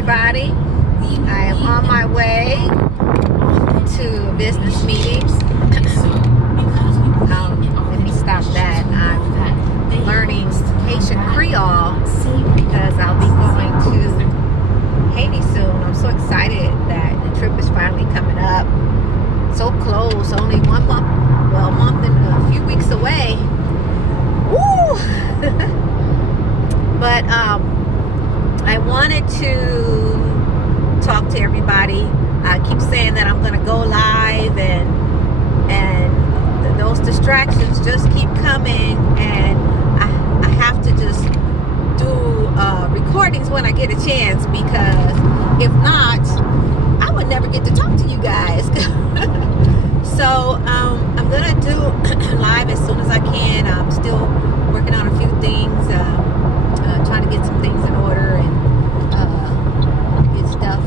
everybody. I am on my way to a business meeting. Let me stop that. I'm learning Haitian Creole because I'll be going to Haiti soon. I'm so excited that the trip is finally coming up. So close, only 1 month, well, a month and a few weeks away. Woo! But I wanted to talk to everybody. I keep saying that I'm going to go live, and those distractions just keep coming, and I have to just do recordings when I get a chance, because if not, I would never get to talk to you guys. So I'm going to do live as soon as I can. I'm still working on a few things, trying to get some things in order and get stuff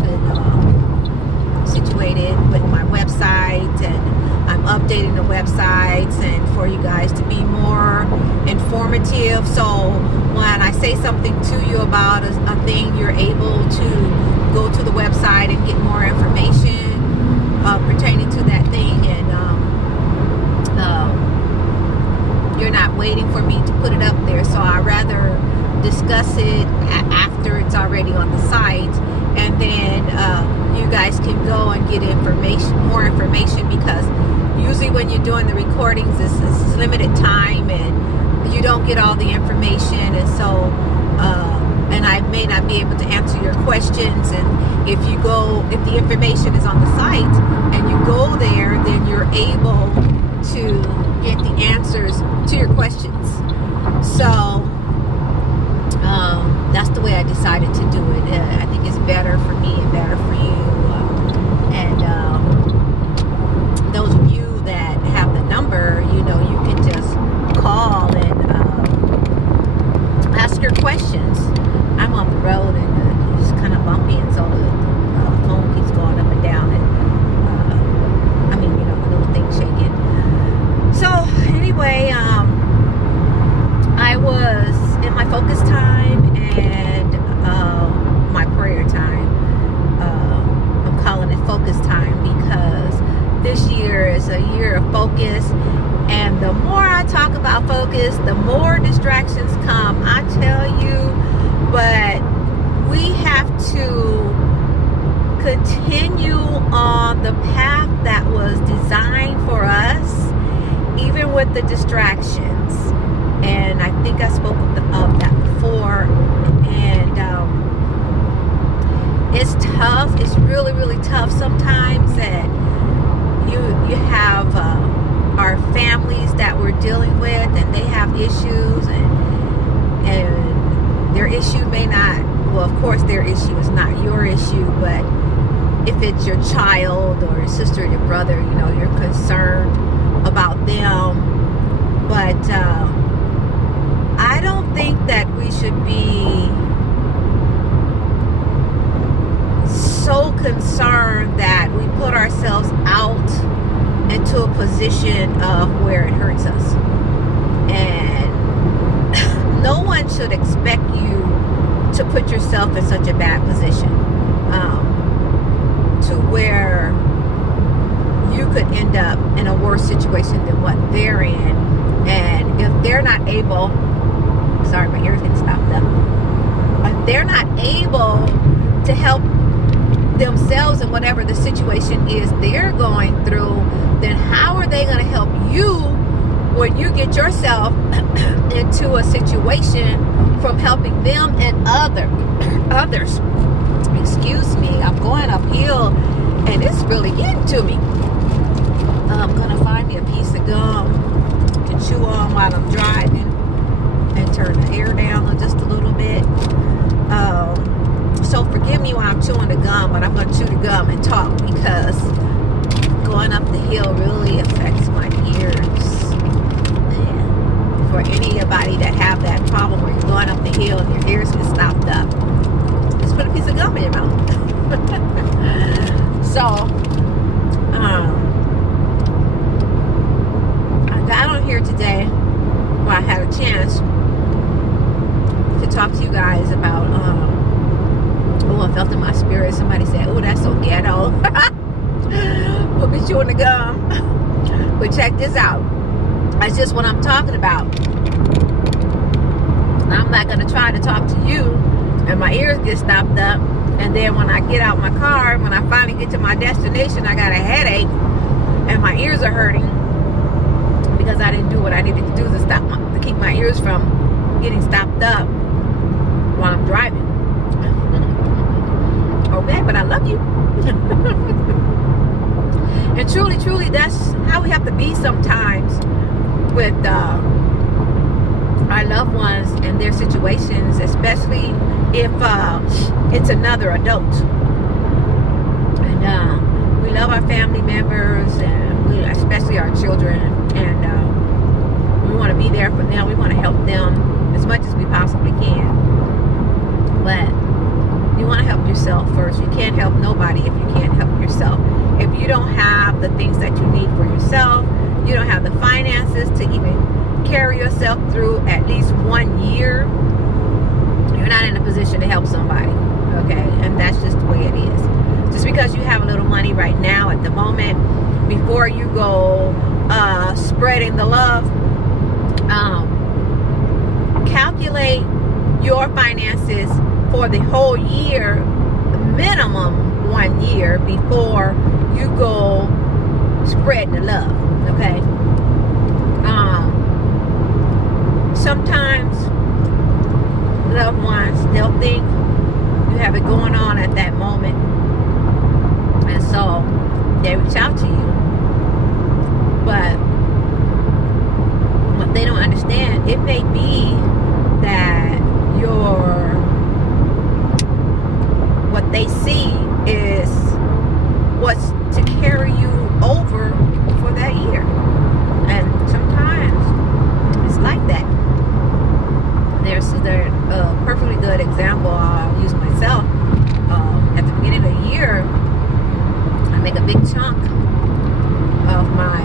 situated with my website, and I'm updating the websites and for you guys to be more informative. So when I say something to you about a thing, you're able to go to the website and get more information pertaining to that thing, and you're not waiting for me to put it up there. So I'd rather discuss it after it's already on the site, and then you guys can go and get more information, because usually when you're doing the recordings, it's limited time and you don't get all the information, and so and I may not be able to answer your questions. And if the information is on the site and you go there, then you're able to get the answers to your questions. So that's the way I decided to do it. I think it's better for me and better for you. And those of you that have the number, you can just call and ask your questions. I'm on the road, and it's kind of bumpy, and so the phone keeps going up and down, and the little thing shaking. So anyway, I was in my focus time and my prayer time. I'm calling it focus time because this year is a year of focus, and the more I talk about focus, the more distractions come, I tell you. But we have to continue on the path that was designed for us, even with the distractions. And I think I spoke of that before. And it's tough. It's really, really tough sometimes that you have our families that we're dealing with, and they have issues, and their issue may not, well, of course their issue is not your issue, but if it's your child or your sister or your brother, you're concerned about them. But I don't think that we should be so concerned that we put ourselves out into a position of where it hurts us. And no one should expect you to put yourself in such a bad position to where you could end up in a worse situation than what they're in. And if they're not able, sorry, my ears getting stopped up. If they're not able to help themselves in whatever the situation is they're going through, then how are they going to help you when you get yourself into a situation from helping them and others? Excuse me, I'm going uphill and it's really getting to me. I'm going to find me a piece of gum to chew on while I'm driving and turn the air down just a little bit. So forgive me while I'm chewing the gum, but I'm going to chew the gum and talk, because going up the hill really affects my ears. And for anybody that have that problem where you're going up the hill and your ears get stopped up, just put a piece of gum in your mouth. So I got on here today, well, I had a chance to talk to you guys about I felt in my chewing the gum. But check this out. That's just what I'm talking about. I'm not going to try to talk to you and my ears get stopped up. And then when I get out my car, when I finally get to my destination, I got a headache and my ears are hurting because I didn't do what I needed to do to keep my ears from getting stopped up while I'm driving. Okay, but I love you. And truly, truly, that's how we have to be sometimes with our loved ones and their situations, especially if it's another adult. And we love our family members, and especially our children, and we want to be there for them. We want to help them as much as we possibly can. But you want to help yourself first. You can't help nobody if you can't help yourself. If you don't have the things that you need for yourself, you don't have the finances to even carry yourself through at least 1 year, you're not in a position to help somebody. Okay? And that's just the way it is. Just because you have a little money right now at the moment, before you go spreading the love, calculate your finances for the whole year, minimum 1 year, before you go spreading the love. Okay? Sometimes loved ones, they'll think you have it going on at that moment, and so they reach out to you. But what they don't understand, it may be that what they see is what's to carry you over for that year. And sometimes it's like that. There's a perfectly good example I'll use myself. At the beginning of the year, I make a big chunk of my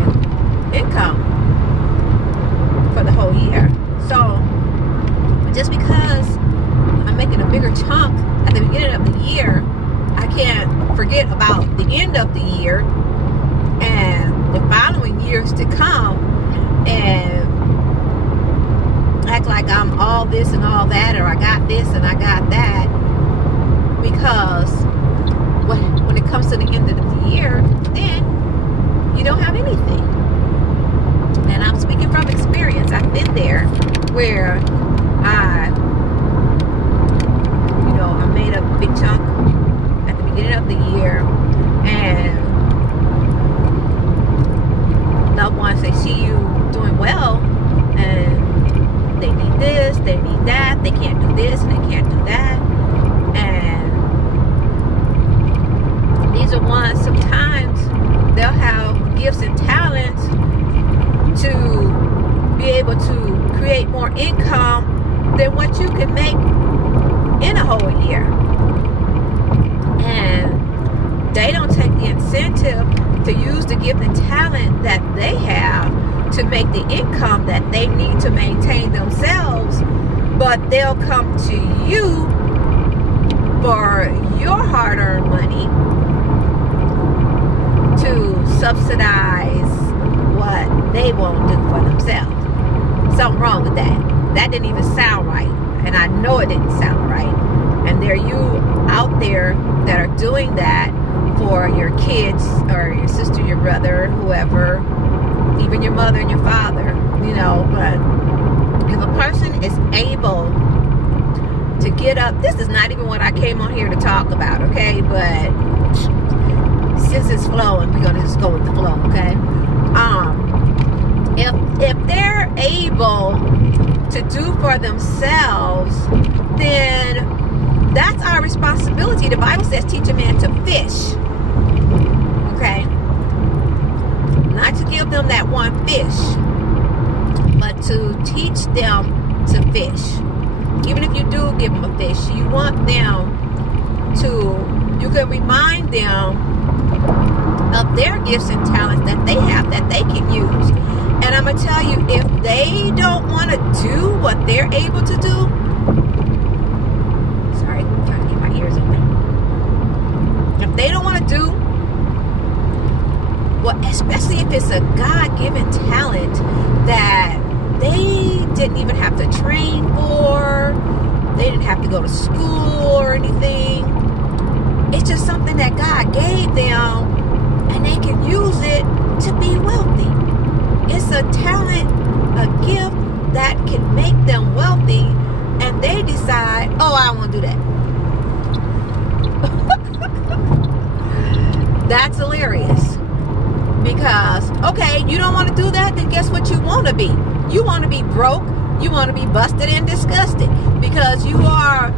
income for the whole year. So just because I'm making a bigger chunk at the beginning of the year, I can't forget about the end of the year and the following years to come and act like I'm all this and all that, or I got this and I got that, because when it comes to the end of the year, then you don't have anything. And I'm speaking from experience. I've been there where I made a big chunk at the beginning of the year, and loved ones, they see you doing well, and they need this, they need that, they can't do this and they can't do that. And these are ones, sometimes they'll have gifts and talents to be able to create more income than what you can make in a whole year. And they don't take the incentive to use the gift and talent that they have to make the income that they need to maintain themselves, but they'll come to you for your hard-earned money to subsidize what they won't do for themselves. Something wrong with that. That didn't even sound right, and I know it didn't sound right. And there are you out there that are doing that for your kids or your sister, your brother, whoever, even your mother and your father, but if a person is able to get up, this is not even what I came on here to talk about, okay, but since it's flowing, we're going to just go with the flow, okay? If they're able to do for themselves, then that's our responsibility. The Bible says teach a man to fish, okay? Not to give them that one fish, but to teach them to fish. Even if you do give them a fish, you want them to, you can remind them of their gifts and talents that they have that they can use. And I'm going to tell you, if they don't want to do what they're able to do, sorry, I'm trying to get my ears open. If they don't want to do what if it's a God-given talent that they didn't even have to train for, they didn't have to go to school or anything. It's just something that God gave them, and they can use it to be wealthy. It's a talent, a gift that can make them wealthy, and they decide, oh, I don't want to do that. That's hilarious. Because, okay, you don't want to do that, then guess what you want to be? You want to be broke. You want to be busted and disgusted. Because you are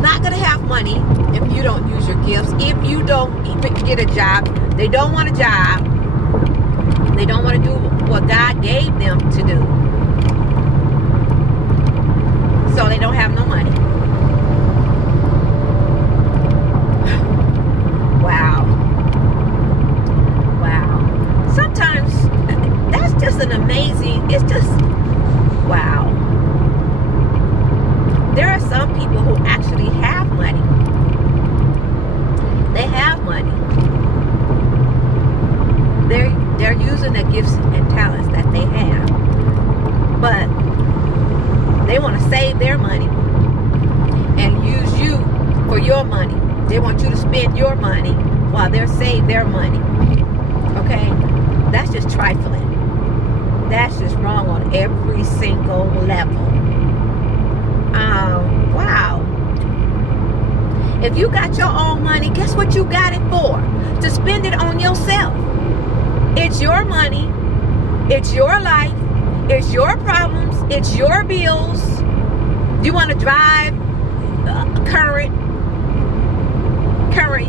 not going to have money if you don't use your gifts. If you don't even get a job, they don't want a job. They don't want to do what God gave them to do. So they don't have no money. Wow. Sometimes that's just an amazing, it's just, wow. There are some people who actually have money. They have money. They're using the gifts and talents that they have. But they want to save their money and use you for your money. They want you to spend your money while they're saving their money. Okay? That's just trifling. That's just wrong on every single level. Wow. If you got your own money, guess what you got it for? To spend it on yourself. It's your money. It's your life. It's your problems. It's your bills. You want to drive current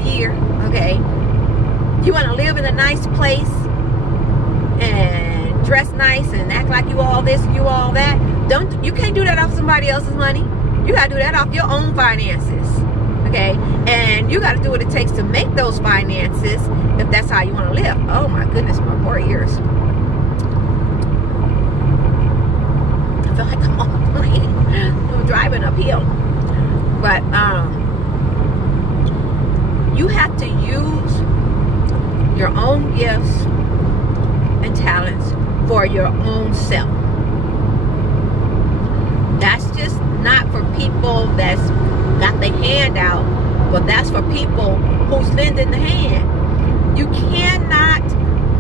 year, okay? You want to live in a nice place and dress nice and act like you all this, you all that. You can't do that off somebody else's money. You got to do that off your own finances, okay? And you got to do what it takes to make those finances if that's how you want to live. Oh my goodness, my poor ears. I feel like I'm on a plane. I'm driving uphill. But you have to use your own gifts and talents for your own self. That's just not for people that's got their hand out, but that's for people who's lending the hand. You cannot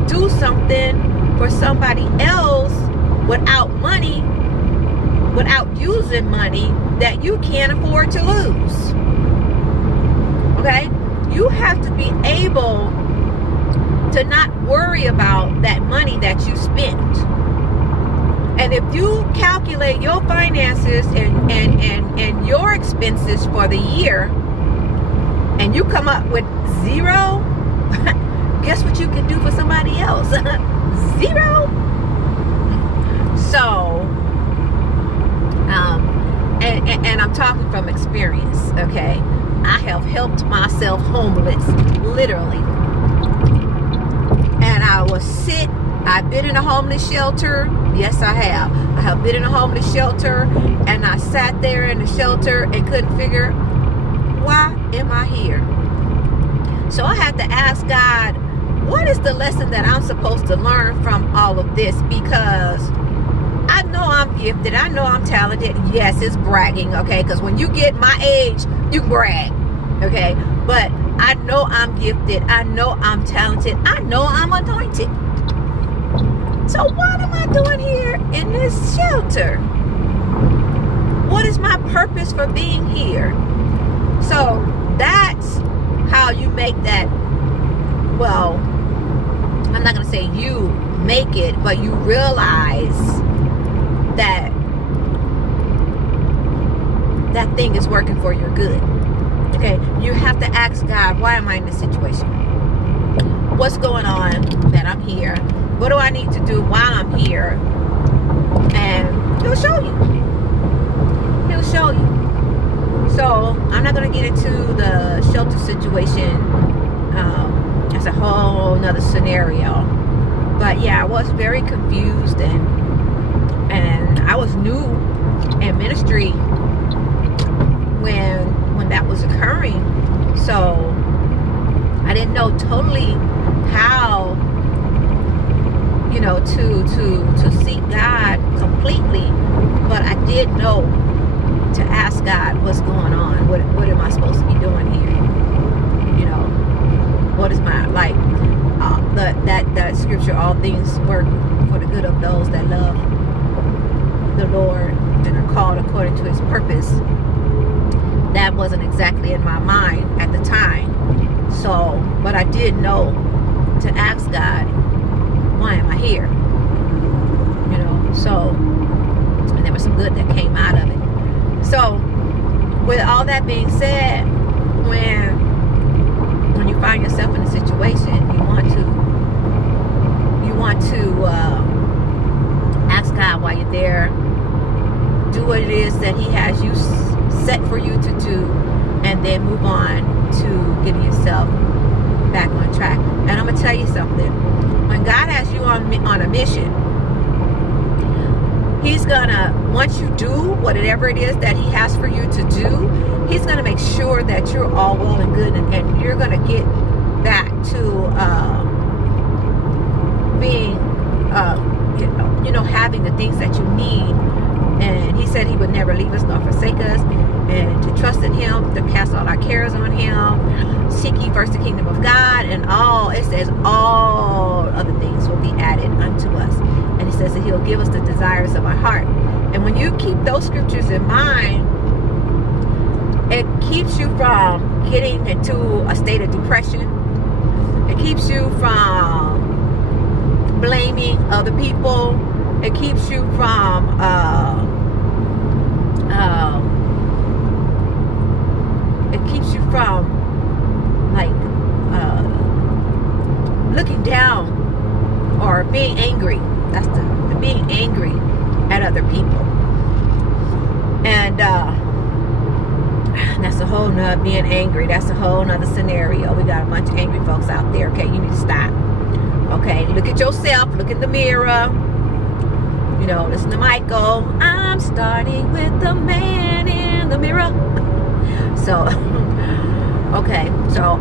do something for somebody else without money, without using money that you can't afford to lose. Okay? You have to be able to not worry about that money that you spent. And if you calculate your finances and your expenses for the year, and you come up with zero, guess what you can do for somebody else? Zero. So, and I'm talking from experience, okay? I have helped myself homeless, literally. And I was sick. I've been in a homeless shelter. Yes, I have. I have been in a homeless shelter, and I sat there in the shelter and couldn't figure, why am I here? So I had to ask God, what is the lesson that I'm supposed to learn from all of this? Because I know I'm gifted. I know I'm talented. Yes, it's bragging, okay? Because when you get my age, you brag, okay? But I know I'm gifted. I know I'm talented. I know I'm anointed. So what am I doing here in this shelter? What is my purpose for being here? So that's how you make that, well, I'm not going to say you make it, but you realize that that thing is working for your good. Okay, you have to ask God, why am I in this situation? What's going on that I'm here? What do I need to do while I'm here? And He'll show you. He'll show you. So I'm not going to get into the shelter situation. It's a whole nother scenario. But yeah, I was very confused, and I was new in ministry when that was occurring. So I didn't know totally how you know, to seek God completely. But I did know to ask God, what's going on? What am I supposed to be doing here? You know, what is my, like, that scripture, all things work for the good of those that love the Lord and are called according to his purpose. That wasn't exactly in my mind at the time. So, but I did know to ask God, why am I here? You know, so, and there was some good that came out of it. So, with all that being said, when you find yourself in a situation, you want to ask God why you're there. Do what it is that he has you set for you to do, and then move on to getting yourself back on track. And I'm gonna tell you something. When God has you on a mission, he's gonna, once you do whatever it is that he has for you to do, he's gonna make sure that you're all well and good, and you're gonna get back to being you know, having the things that you need. And he said he would never leave us nor forsake us, and to trust in him, to cast all our cares on him, seek ye first the kingdom of God, and all, it says all other things will be added unto us. And he says that he'll give us the desires of our heart. And when you keep those scriptures in mind, it keeps you from getting into a state of depression. It keeps you from blaming other people. It keeps you from like looking down or being angry. That's the being angry at other people. And that's a whole nother, being angry, that's a whole nother scenario. We got a bunch of angry folks out there. Okay, you need to stop. Okay, look at yourself, look in the mirror. You know, listen to Michael. I'm starting with the man in the mirror. So, okay, so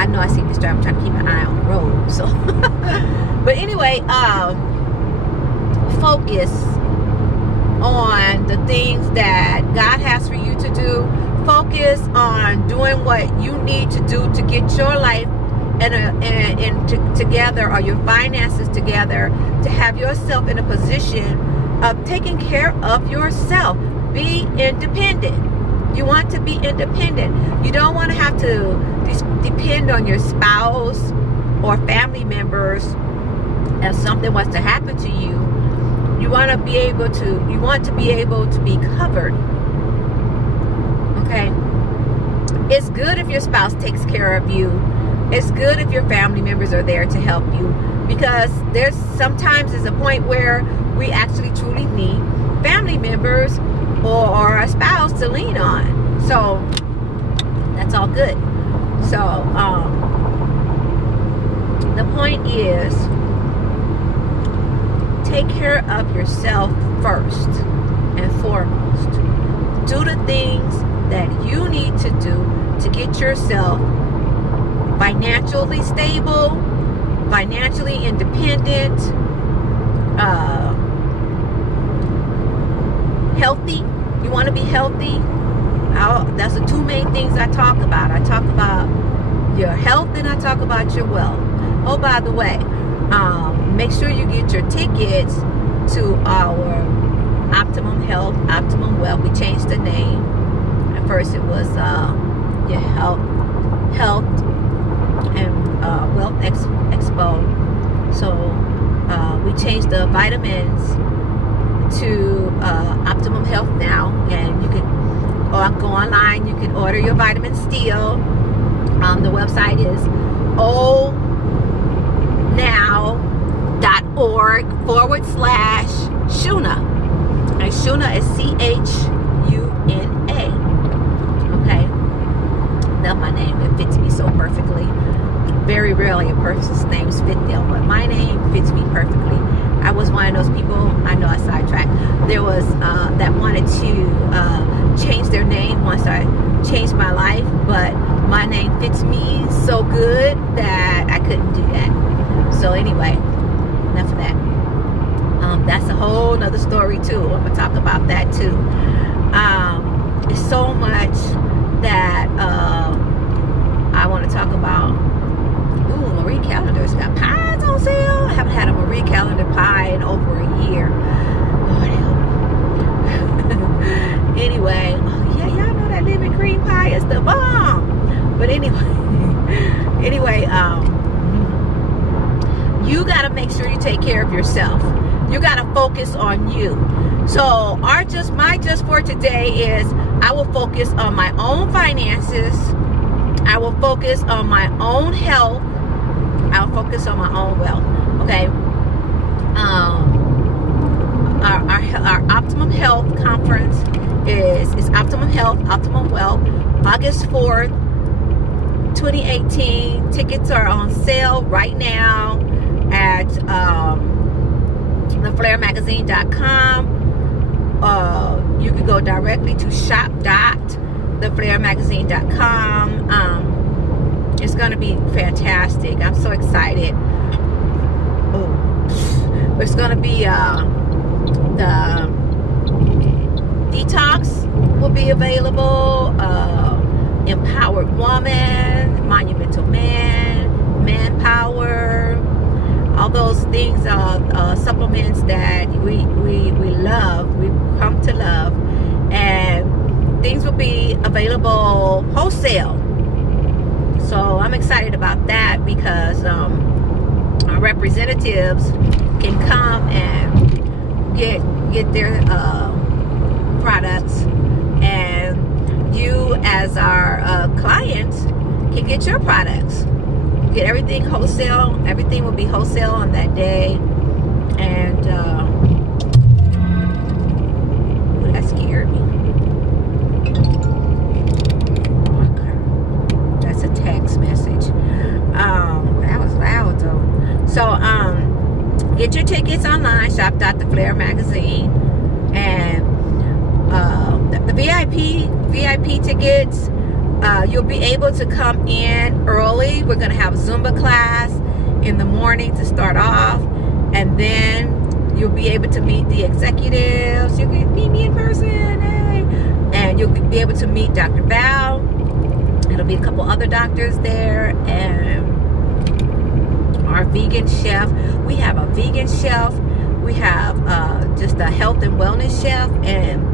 I know I see this drive. I'm trying to keep an eye on the road. So, but anyway, focus on the things that God has for you to do. Focus on doing what you need to do to get your life together, or your finances together, to have yourself in a position of taking care of yourself. Be independent. You want to be independent. You don't want to have to depend on your spouse or family members if something was to happen to you. You want to be able to be covered. Okay? It's good if your spouse takes care of you. It's good if your family members are there to help you, because there's a point where we actually truly need family members or a spouse to lean on. So that's all good. So the point is, take care of yourself first and foremost. Do the things that you need to do to get yourself financially stable, financially independent, healthy. You want to be healthy. That's the two main things I talk about. I talk about your health and I talk about your wealth. Oh, by the way, make sure you get your tickets to our Optimum Health, Optimum Wealth. We changed the name. At first it was your health and Wealth Expo. So we changed the vitamins to Optimum Health now, and you can go online. You can order your vitamin still. The website is ohnow.org/Shuna, and Shuna is CHUNA. Okay, that's my name. It fits me so perfectly. Very rarely a person's names fit them, but my name fits me perfectly. I was one of those people, I know I sidetracked, there was that wanted to change their name once I changed my life, but my name fits me so good that I couldn't do that. So anyway, enough of that. That's a whole nother story too. I'm gonna talk about that too. It's so much that I want to talk about. Ooh, Marie Callender's got pies on sale. I haven't had a Marie Callender pie in over a year. Lord help. Anyway, yeah, y'all know that lemon cream pie is the bomb. But anyway, you gotta make sure you take care of yourself. You gotta focus on you. So my just for today is I will focus on my own finances. I will focus on my own health. I'll focus on my own wealth. Okay. Our Optimum Health Conference is Optimum Health, Optimum Wealth, August 4th, 2018. Tickets are on sale right now at theflairmagazine.com. You can go directly to shop.theflairmagazine.com. It's going to be fantastic. I'm so excited. Oh, it's going to be the detox will be available. Empowered Woman, Monumental Man, Manpower, all those things are supplements that we love, we come to love, and things will be available wholesale. So I'm excited about that because our representatives can come and get their products, and you as our clients can get your products. Get everything wholesale. Everything will be wholesale on that day. And ooh, that scared me. Okay. That's a text message. That was loud though. So get your tickets online, shop.theflair magazine, and the VIP tickets. You'll be able to come in early. We're going to have a Zumba class in the morning to start off, and then you'll be able to meet the executives. You can meet me in person, hey. And you'll be able to meet Dr. Val. It'll be a couple other doctors there, and our vegan chef. We have a vegan chef. We have just a health and wellness chef, and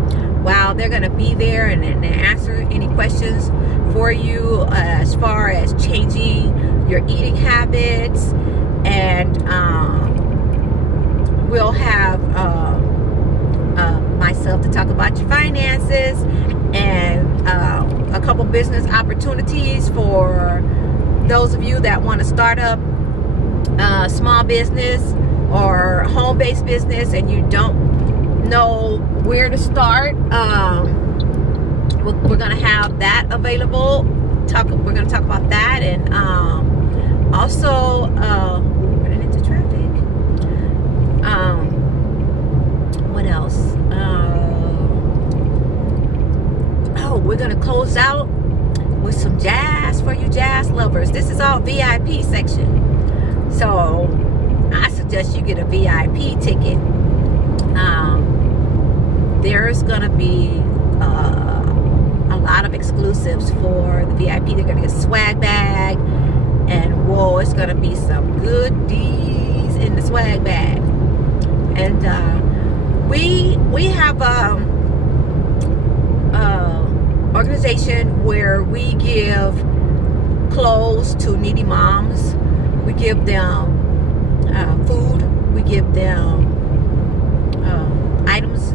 wow, they're going to be there and answer any questions for you as far as changing your eating habits. And we'll have myself to talk about your finances, and a couple business opportunities for those of you that want to start up a small business or home-based business and you don't know where to start. We're going to have that available. We're going to talk about that, and also running into traffic. What else? We're going to close out with some jazz for you jazz lovers. This is all VIP section, so I suggest you get a VIP ticket. There's gonna be a lot of exclusives for the VIP. They're gonna get a swag bag, and whoa, it's gonna be some good D's in the swag bag. And we have organization where we give clothes to needy moms. We give them food. We give them items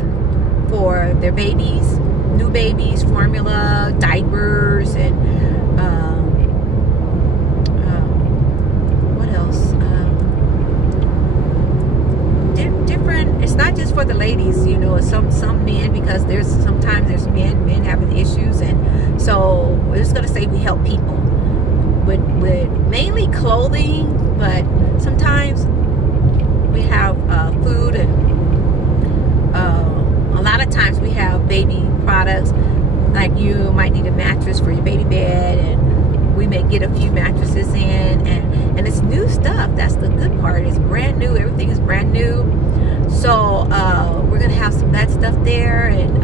for their babies, new babies, formula, diapers, and what else? Different. It's not just for the ladies, you know. Some men, because sometimes there's men having issues, and so we're just gonna say we help people with mainly clothing, but sometimes we have food, and a lot of times we have baby products. Like you might need a mattress for your baby bed, and we may get a few mattresses in, and it's new stuff. That's the good part. It's brand new. Everything is brand new. So we're gonna have some of that stuff there, and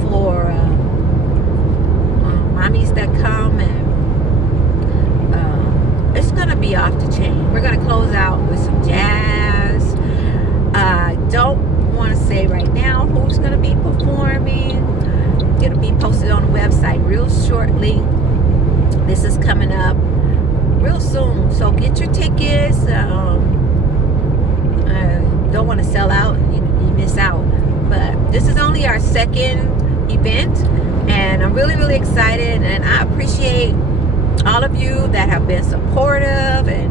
for mommies that come, and it's gonna be off the chain. We're gonna close out with some jazz. Don't want to say right now who's gonna be performing. It'll be posted on the website real shortly. This is coming up real soon, so get your tickets. Don't want to sell out and you miss out. But this is only our second event, and I'm really, really excited, and I appreciate all of you that have been supportive and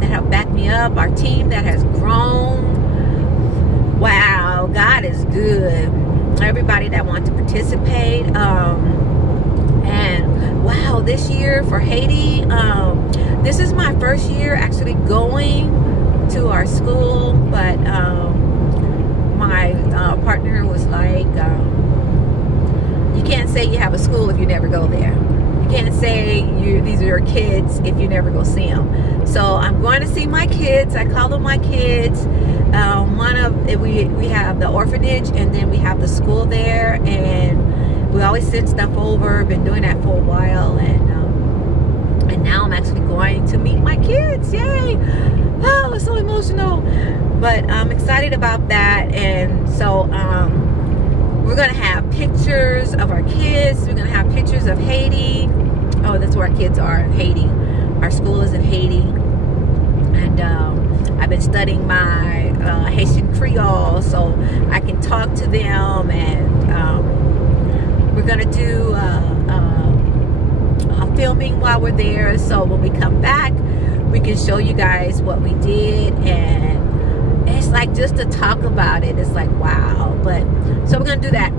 that have backed me up. Our team that has grown. Wow, God is good. Everybody that wants to participate, and wow, this year for Haiti, this is my first year actually going to our school, but my partner was like, you can't say you have a school if you never go there. You can't say these are your kids if you never go see them. So I'm going to see my kids. I call them my kids. We have the orphanage, and then we have the school there, and we always send stuff over. Been doing that for a while, and now I'm actually going to meet my kids. Yay! Oh, it's so emotional, but I'm excited about that. And so we're gonna have pictures of our kids. We're gonna have pictures of Haiti. Oh, that's where our kids are, in Haiti. Our school is in Haiti, and I've been studying my Haitian Creole, so I can talk to them. And we're gonna do filming while we're there, so when we come back, we can show you guys what we did. And it's like, just to talk about it, it's like, wow. But so we're gonna do that.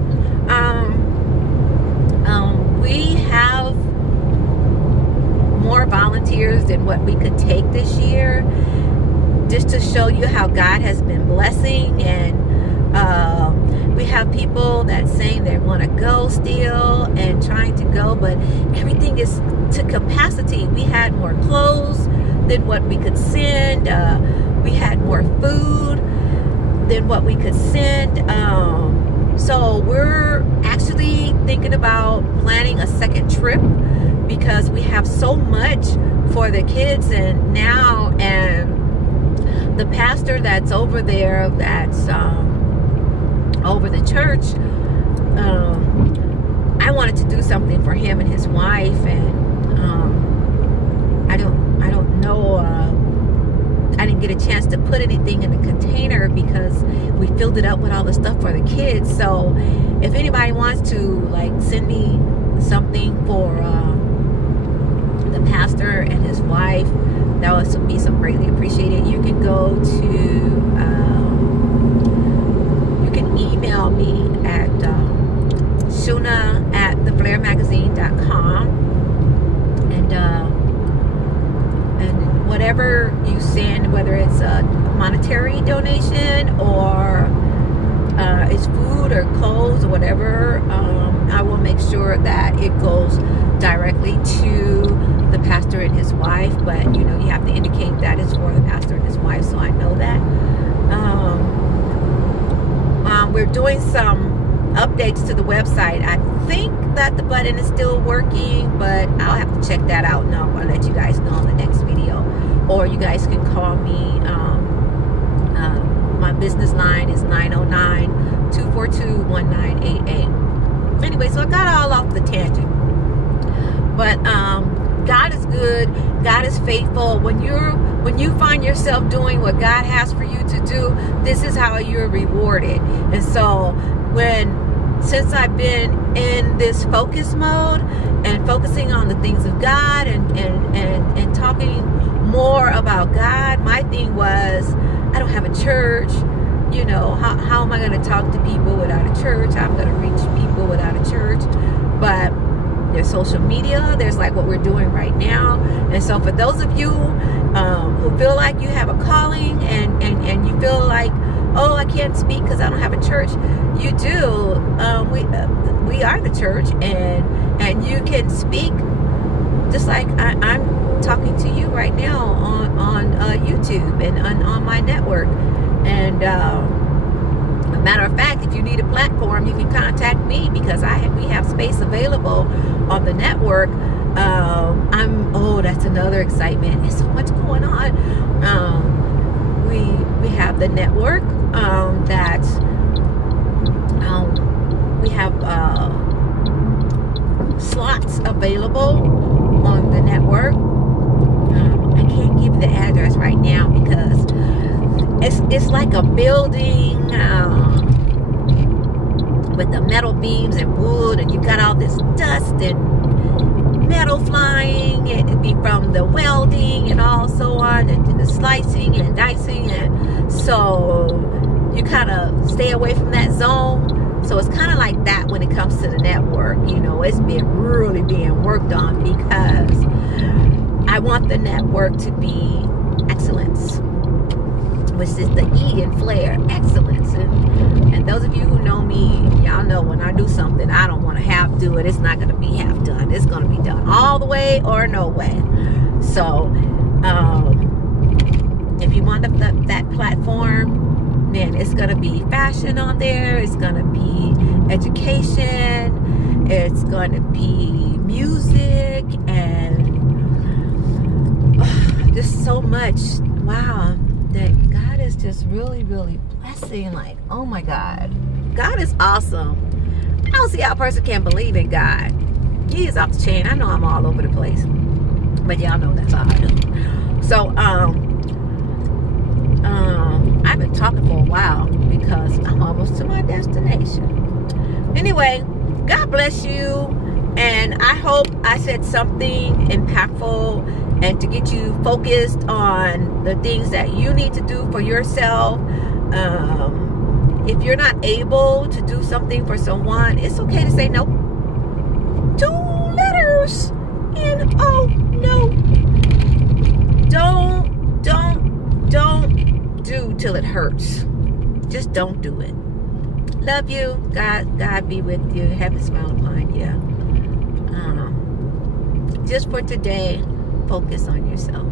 We have more volunteers than what we could take this year, just to show you how God has been blessing. And we have people that saying they want to go still and trying to go, but everything is to capacity. We had more clothes than what we could send. We had more food than what we could send. So we're actually thinking about planning a second trip, because we have so much for the kids. And now, and the pastor that's over there, that's over the church, I wanted to do something for him and his wife, and I don't know, I didn't get a chance to put anything in the container because we filled it up with all the stuff for the kids. So if anybody wants to like send me something for the pastor and his wife, that would be so greatly appreciated. You can go to you can email me at shuna@theflairmagazine.com, and whatever you send, whether it's a monetary donation or it's food or clothes or whatever, I will make sure that it goes directly to the pastor and his wife. But you have to indicate that it's for the pastor and his wife, so I know that. We're doing some updates to the website. I think that the button is still working, but I'll have to check that out, and I'll let you guys know in the next video. Or you guys can call me. My business line is 909-242-1988. Anyway, so I got all off the tangent. But God is good. God is faithful. When you find yourself doing what God has for you to do, this is how you're rewarded. And so since I've been in this focus mode and focusing on the things of God and talking more about God, my thing was, I don't have a church. How am I going to talk to people without a church? I'm going to reach people without a church. But there's social media, there's like what we're doing right now. And so for those of you who feel like you have a calling and you feel like, oh, I can't speak because I don't have a church, you do. We are the church, and and you can speak just like I'm talking to you right now on YouTube and on my network. And a matter of fact, if you need a platform, you can contact me, because we have space available on the network. That's another excitement. There's so much going on. We have the network that we have slots available on the network. I can't give you the address right now because it's like a building with the metal beams and wood, and you've got all this dust and metal flying. It'd be from the welding and all so on, and the slicing and dicing, and so you kind of stay away from that zone. So it's kind of like that when it comes to the network. You know, it's really being worked on, because I want the network to be excellence, which is the E in Flair, excellence. And those of you who know me, y'all know when I do something, I don't want to half do it. It's not going to be half done. It's going to be done all the way or no way. So if you want that platform, man, it's going to be fashion on there. It's going to be education. It's going to be music, and just so much. Wow, that God is just really, really blessing. Like, oh my God, God is awesome. I don't see how a person can believe in God. He is off the chain. I know I'm all over the place, but y'all know that's all I do. So I've been talking for a while because I'm almost to my destination. Anyway, God bless you, and I hope I said something impactful and to get you focused on the things that you need to do for yourself. If you're not able to do something for someone, it's okay to say no. 2 letters N-O, no. Don't do till it hurts. Just don't do it. Love you. God be with you. Heaven smile upon you. Just for today, focus on yourself.